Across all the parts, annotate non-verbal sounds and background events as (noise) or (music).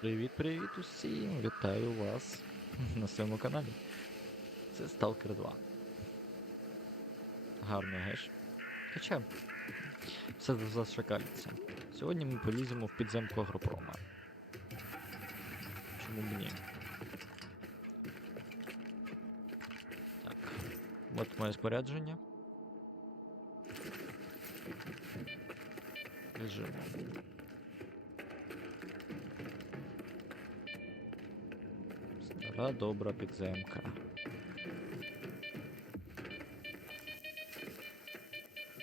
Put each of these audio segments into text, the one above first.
Привіт-привіт усім! Вітаю вас (laughs) на своєму каналі. Це Stalker 2. Гарний геш. Хоча все зашакалиться. Сьогодні ми поліземо в підземку агропрома. Чому б ні? Так. От моє спорядження. Біжимо. Стара добра підземка.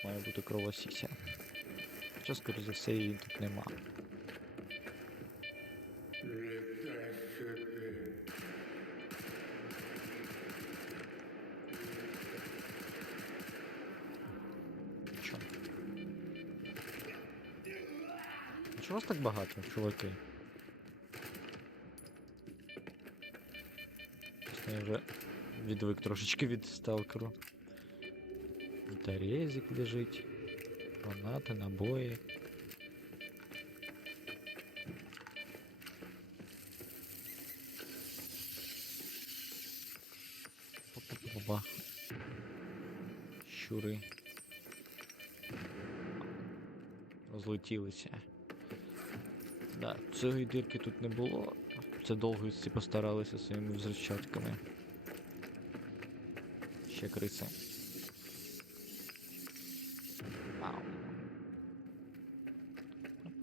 Має бути кровосіся. Хоча, скоріше за все, її тут нема. Чого вас так багато, чуваки? Я вже відвик трошечки від сталкеру. Вітарезик лежить. Гранати, набої. Опа. Щури. Розлетілися. Да, цієї дірки тут не було. Це довго всі постаралися своїми взрывчатками. Ще криця. Вау.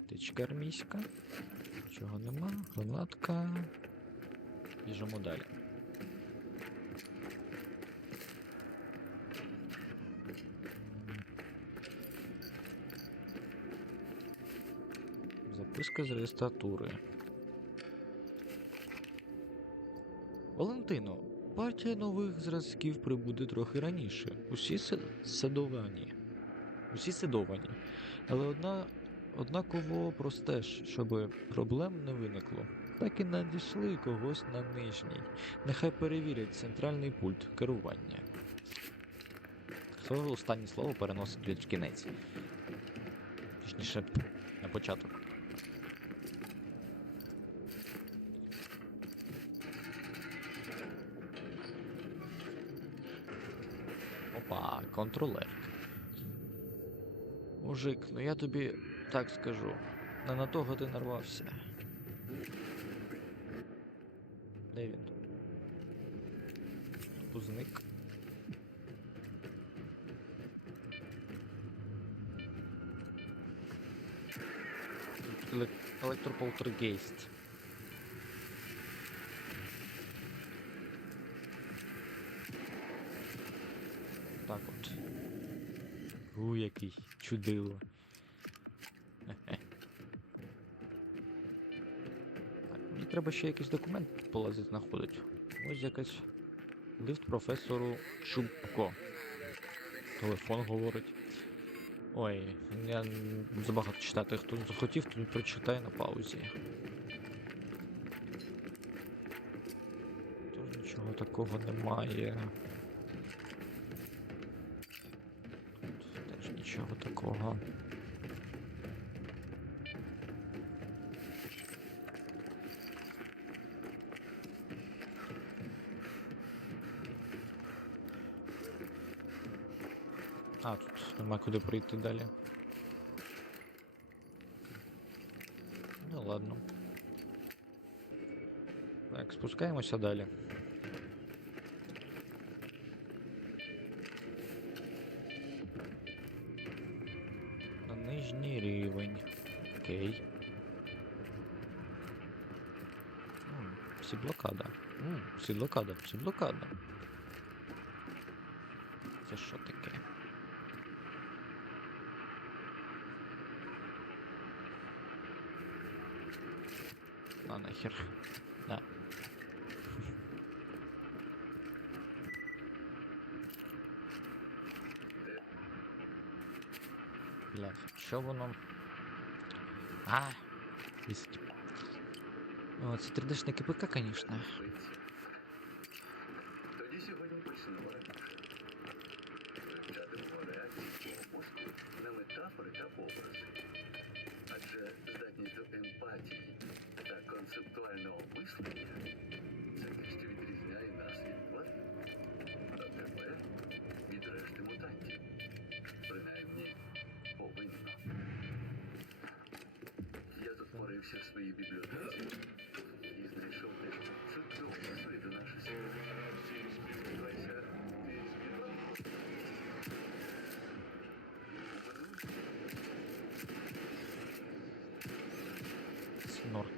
Птичка армійська. Чого нема? Гранатка. Біжимо далі. Записка з реєстратури. Валентино, партія нових зразків прибуде трохи раніше. Усі се- седовані. Усі седовані. Але одна, однаково простеж, щоб проблем не виникло. Так і надійшли когось на нижній. Нехай перевірять центральний пульт керування. Хто останнє слово переносить в кінець? Точніше, на початок. Опа, контролер. Мужик, ну я тобі так скажу. Не на того ти нарвався. Де він? Пузник. Еле- Електрополтергейст. Так от. У, який чудило. Мені треба ще якийсь документ полазити знаходить. Ось якась лист професору Чубко. Телефон говорить. Ой, я забагато читати. Хто захотів, то прочитає на паузі. Тож нічого такого немає. нічого такого. А, тут нема куди прийти далі. Ну ладно. Так, спускаємося далі. Всі блокада, всі блокада. Це що таке? А нахер. Да. Блядь, що воно? А, єсть. О, це 3D-шне КПК, конечно. Тоді сьогодні почнемо. Вивчатимемо реакції свого мозку на метафори та образи. Адже здатність до емпатії та концептуальності раціонального мислення це те, що відрізняє нас від тварин. А тепер від решти мутантів. Принаймні, повинно. Я затворився в своїй бібліотеці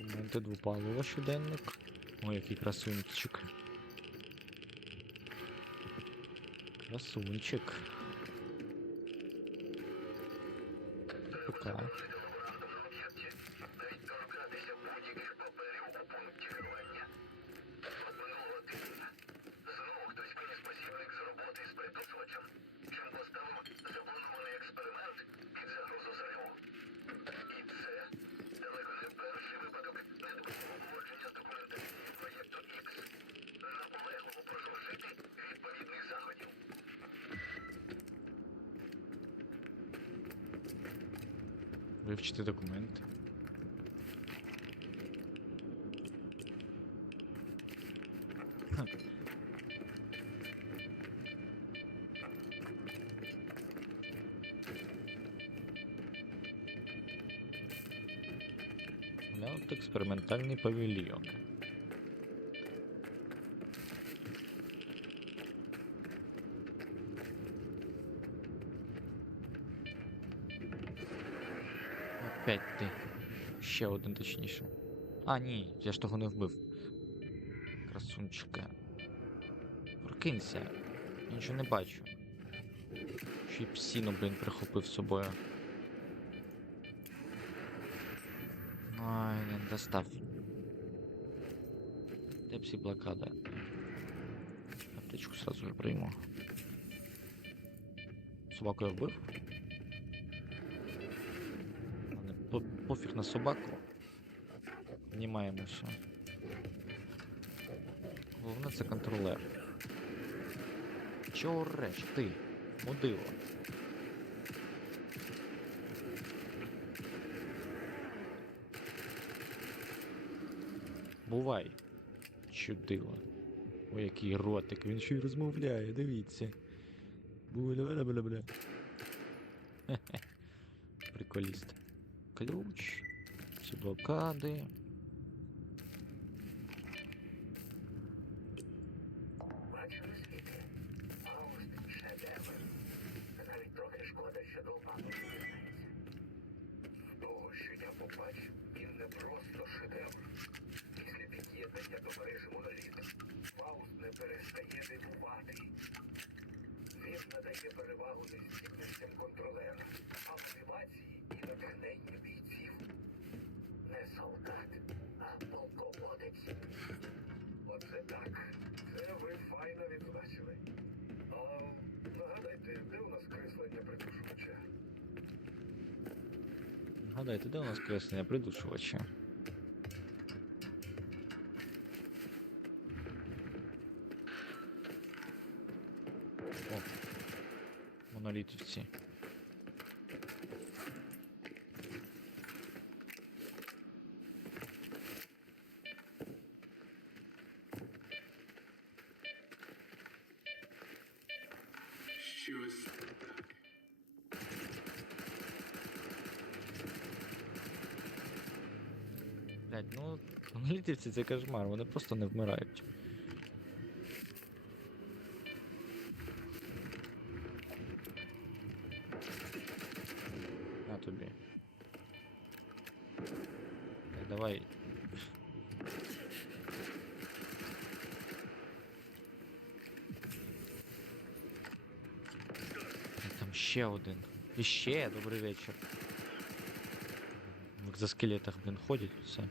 Документи двопалова щоденник. Ой, який красунчик. Красунчик. Пока. Вивчити документи. Експериментальний павільйон. Опять ти. Ще один точніше. А, ні, я ж того не вбив. Красунчика. Прокинься. Нічого не бачу. Ще й псіну, блін, прихопив з собою. Ай, не достав. Де псі блокада? Аптечку сразу прийму. Собаку я вбив? Ладно, по- пофіг на собаку. Знімаємося. Головне це контролер. Чого реш, ти? Мудило. Бувай. Чудило. Ой, який ротик, він ще й розмовляє, дивіться. Буля-бля-бля-бля. (laughs) Приколіст. Ключ. Всі блокади. Перестає дивувати. Він надає перевагу Оце так. Це ви файно відзначили. А нагадайте, де у нас креслення придушувача? Гадайте, де у нас креслення придушувача? О, монолітівці. Щось не так. Блять, ну монолітівці це кошмар, вони просто не вмирають. Тобі. Так, давай. Там ще один. І ще добрий вечір. В екзоскелетах, блін, ходять все.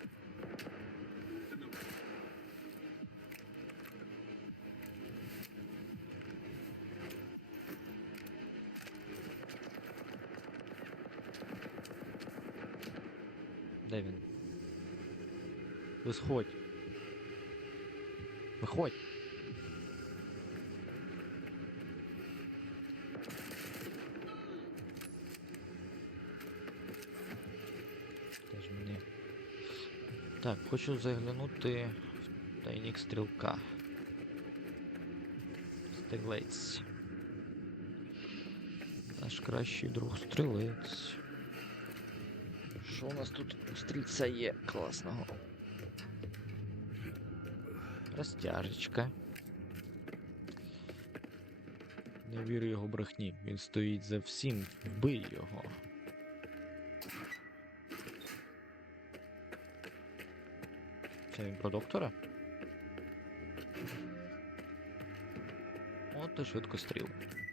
Де він? Висходь. Виходь. Теж мені. Так, хочу заглянути в тайник стрілка. Стрілець. Наш кращий друг стрілець. Що у нас тут у стрільця є класного? Розтяжечка. Не вірю його брехні. Він стоїть за всім. Вбий його. Це він про доктора? От і швидкостріл. Моя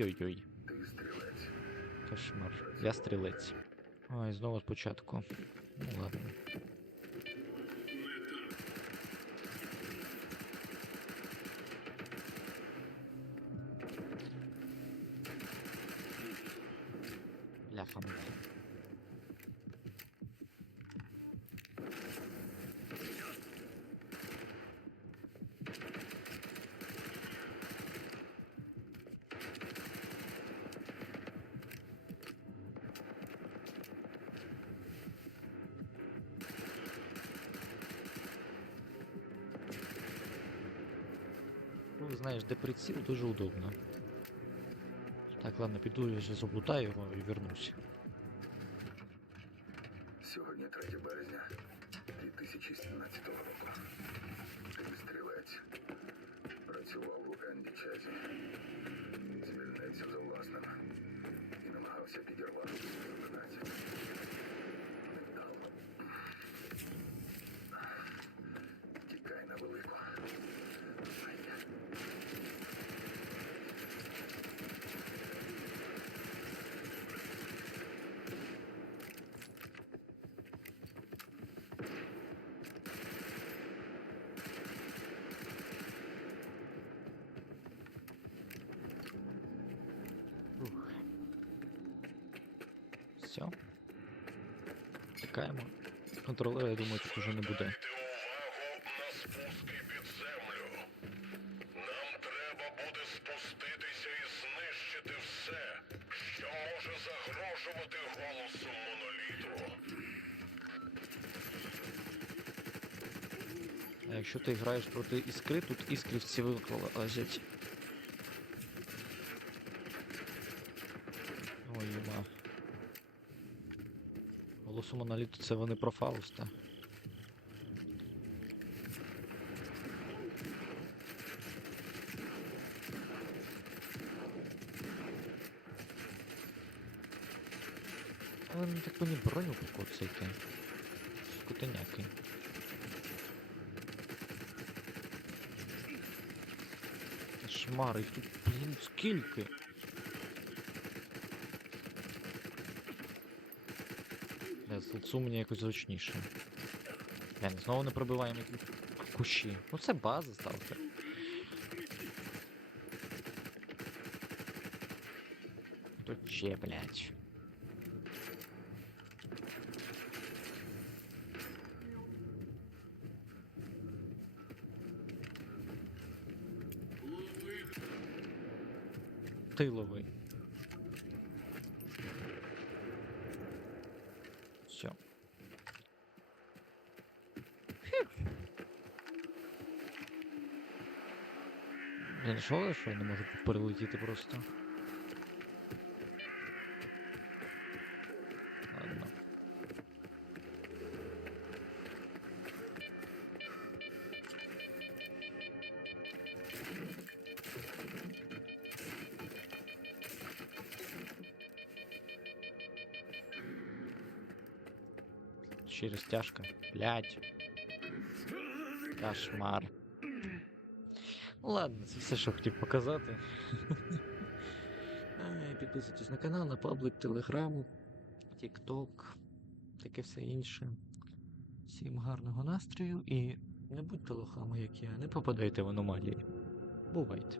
Ой-ой-ой. Кошмар. Я стрілець. Ой, знову спочатку. Ну ладно. знаєш, де приціл дуже удобно. Так, ладно, піду я ще заплутаю його і вернусь. Сьогодні 3 березня 2017 року. Ти стрілець. Працював у Енді Чазі. Звільнився за власним і намагався підірвати 11. Чекаємо. Контролера, я думаю, тут уже не буде. А якщо ти граєш проти іскри, тут іскри всі Голосу моноліту це вони про Фауста. Але не так мені броню покоцайте. Скотиняки. Кошмар, їх тут, блін, скільки? Золцу мені якось зручніше. Я знову не пробиваємо які кущі. Ну це база ставте. Тут ще, блядь. Тиловий. Все. Я що я не можу перелетіти просто? Ладно. Через тяжко. Блять. Кошмар. Ладно, це все, що хотів показати. (laughs) Підписуйтесь на канал, на паблик, телеграм, тікток. таке все інше. Всім гарного настрою і не будьте лохами, як я, не попадайте в аномалії. Бувайте.